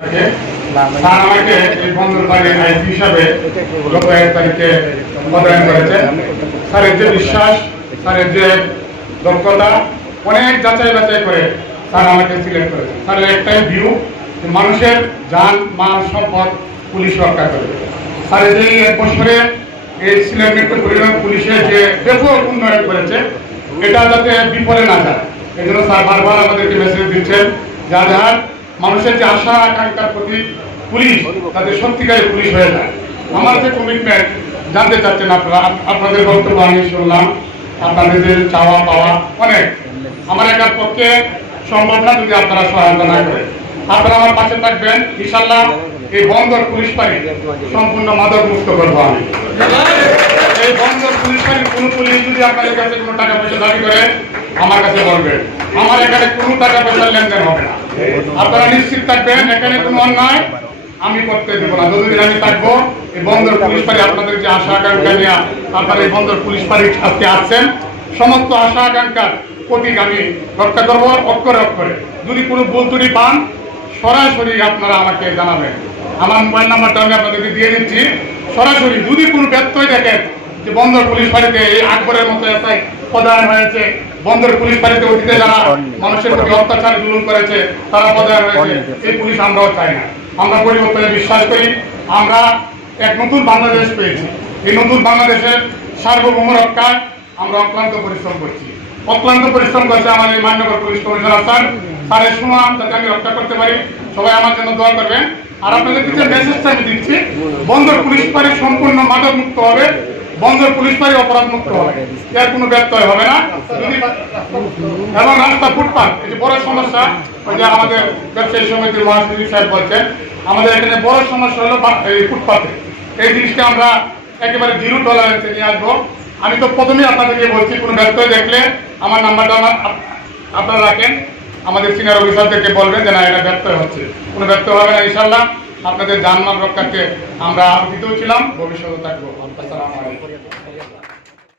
আমাকে এই বন্ধুর বাড়ির আইসি হিসাবে গত 1 তারিখে পদায়ন করেছে। স্যারের যে বিশ্বাস, স্যারের যে দক্ষতা, অনেক যাচাই বাছাই করে স্যার আমাকে সিলেক্ট করেছে। স্যারের একটাই ভিউ, মানুষের যান মাল সম্পদ পুলিশ রক্ষা করবে। স্যারের যে 1 বছরে এই সিলেট মেট্রোপলিটন পুলিশের যে ব্যাপক উন্নয়ন করেছে, এটা যাতে বিফলে না যায়, এই জন্য স্যার বারবার আমাদেরকে মেসেজ দিচ্ছেন যারা মানুষের যে আশা আকাঙ্ক্ষার প্রতি পুলিশ তাদের সত্যিকারের পুলিশ হয়ে যায়। আমার যে কমিটমেন্ট জানতে চাচ্ছেন আপনারা, আপনাদের বক্তব্য আমি শুনলাম, আপনাদের যে চাওয়া পাওয়া অনেক, আমার একার পক্ষে সম্ভব না যদি আপনারা সহায়তা না করেন। আপনারা আমার পাশে থাকবেন, ইনশাল্লাহ এই বন্দর পুলিশ বাড়ি সম্পূর্ণ মাদক মুক্ত করবো আমি। এই বন্দর পুলিশ বাড়ির কোনো পুলিশ যদি আপনাদের কাছে কোনো টাকা পয়সা দাবি করে আমার কাছে বলবেন, আমার এখানে কোনো টাকা পয়সার লেনদেন হবে না। আপনারা নিশ্চিত থাকবেন, এখানে কোনো অন্যায় আমি করতে দেবো না। যতদিন আমি থাকবো এই বন্দর পুলিশ বাড়ি, আপনাদের যে আশা আকাঙ্ক্ষা নিয়ে আপনারা এই বন্দর পুলিশ বাড়ি আজকে আসছেন, সমস্ত আশা আকাঙ্ক্ষার প্রতীক আমি রক্ষা করবো অক্ষরে অক্ষরে। যদি কোনো ভুল ত্রুটি পান সরাসরি আপনারা আমাকে জানাবেন। আমার মোবাইল নাম্বারটা আমি আপনাদেরকে দিয়ে দিচ্ছি। সরাসরি যদি কোনো ব্যত্যয় দেখেন যে বন্দর পুলিশ বাড়িতে এই আকবরের মতো এসআই পদায়ন হয়েছে, বন্দর পুলিশ বাড়িতে অতীতে যারা মানুষের প্রতি অত্যাচার জুলুম করেছে তারা পদায়ন হয়েছে, এই পুলিশ আমরাও চাই না। আমরা পরিবর্তনে বিশ্বাস করি। আমরা এক নতুন বাংলাদেশ পেয়েছি। এই নতুন বাংলাদেশের সার্বভৌম রক্ষায় আমরা অক্লান্ত পরিশ্রম করছি। অক্লান্ত পরিশ্রম করছে আমাদের মাননীয় পুলিশ কমিশনার স্যার। স্যারের সুনাম যাতে আমি রক্ষা করতে পারি, সবাই আমার জন্য দোয়া করবেন। আর আপনাদের কিছু মেসেজটা আমি দিচ্ছি, বন্দর পুলিশ বাড়ি সম্পূর্ণ মাদক মুক্ত হবে, বন্দর পুলিশ বাড়ি অপরাধ মুক্ত হবে, এর কোনো ব্যত্যয় হবে না। এবং রাস্তা ফুটপাথ, এই যে বড় সমস্যা, ওই যে আমাদের ব্যবসায়ী সমিতির মহাসচিব সাহেব বলছেন, আমাদের এখানে বড় সমস্যা হলো এই ফুটপাথে। এই জিনিসটা আমরা একেবারে জিরো টলারেন্সে নিয়ে আসবো। আমি তো প্রথমেই আপনাদেরকে বলছি, কোনো ব্যত্যয় দেখলে আমার নাম্বারটা আপনারা রাখেন, আমাদের সিনিয়র অফিসারদেরকে বলবেন যে না এটা ব্যত্যয় হচ্ছে। কোনো ব্যত্যয় হবে না ইনশাল্লাহ। আপনাদের জানমাল রক্ষার্থে আমরা অতীতেও ছিলাম, ভবিষ্যতেও থাকবো। আসসালামু আলাইকুম।